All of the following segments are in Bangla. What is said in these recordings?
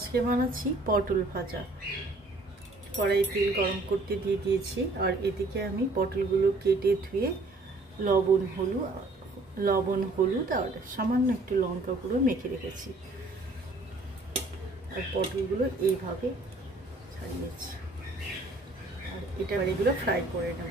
আজকে বানাচ্ছি পটল ভাজা। কড়াই তেল গরম করতে দিয়ে দিয়েছি, আর এদিকে আমি পটলগুলো কেটে ধুয়ে লবণ হলুদ আর সামান্য একটু লঙ্কা গুঁড়ো মেখে রেখেছি। আর পটলগুলো এইভাবে ছাড়িয়েছি, আর এগুলো ফ্রাই করে নেব।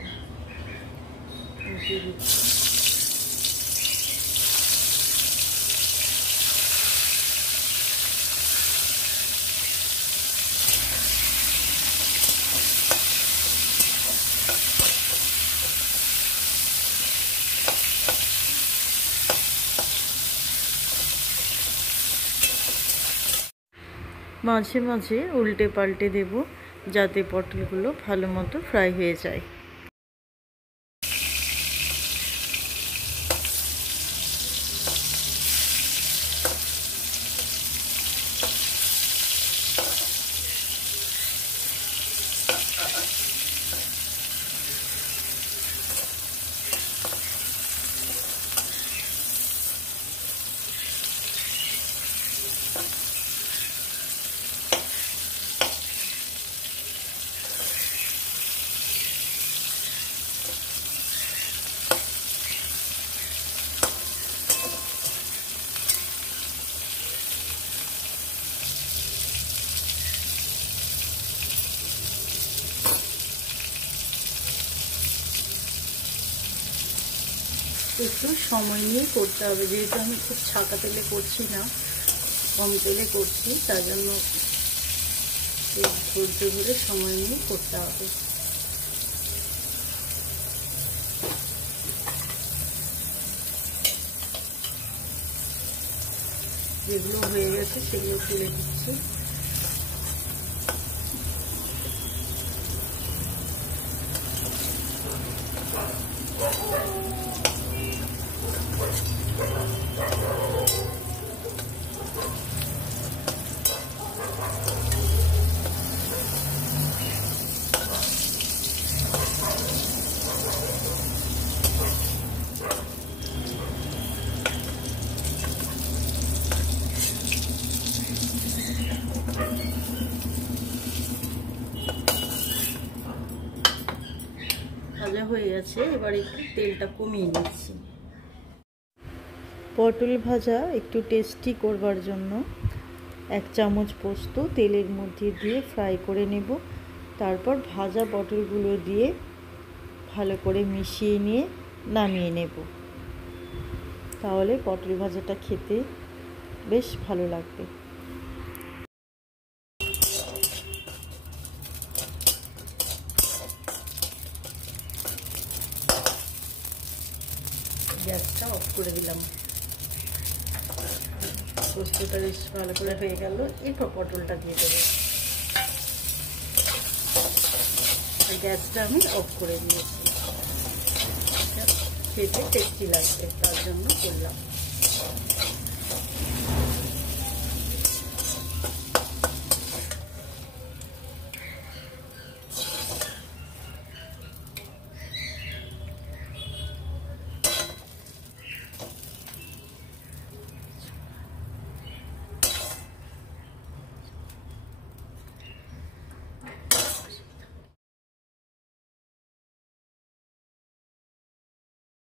মাঝে মাঝে উল্টে পাল্টে দেব, যাতে পটলগুলো ভালো মতো ফ্রাই হয়ে যায়। একটু সময় নিয়ে করতে হবে, যেহেতু আমি খুব ছাকা তেলে করছি না, কম তেলে করছি, তার জন্য ধৈর্য ধরে সময় নিয়ে করতে হবে। যেগুলো হয়ে গেছে সেগুলো তুলে দিচ্ছি। ভাজা হয়ে গেছে, এবার একটু তেলটা কমিয়ে নিচ্ছি। পটল ভাজা একটু টেস্টি করবার জন্য 1 চামচ পোস্ত তেলের মধ্যে দিয়ে ফ্রাই করে নেব। তারপর ভাজা পটলগুলো দিয়ে ভালো করে মিশিয়ে নিয়ে নামিয়ে নেব, তাহলে পটল ভাজাটা খেতে বেশ ভালো লাগবে। গ্যাসটা অফ করে দিলাম। পোস্তটা বেশ ভালো করে হয়ে গেল, এরপর পটলটা দিয়ে দেবো। গ্যাসটা আমি অফ করে দিয়েছি, খেতে টেস্টি লাগবে তার জন্য করলাম।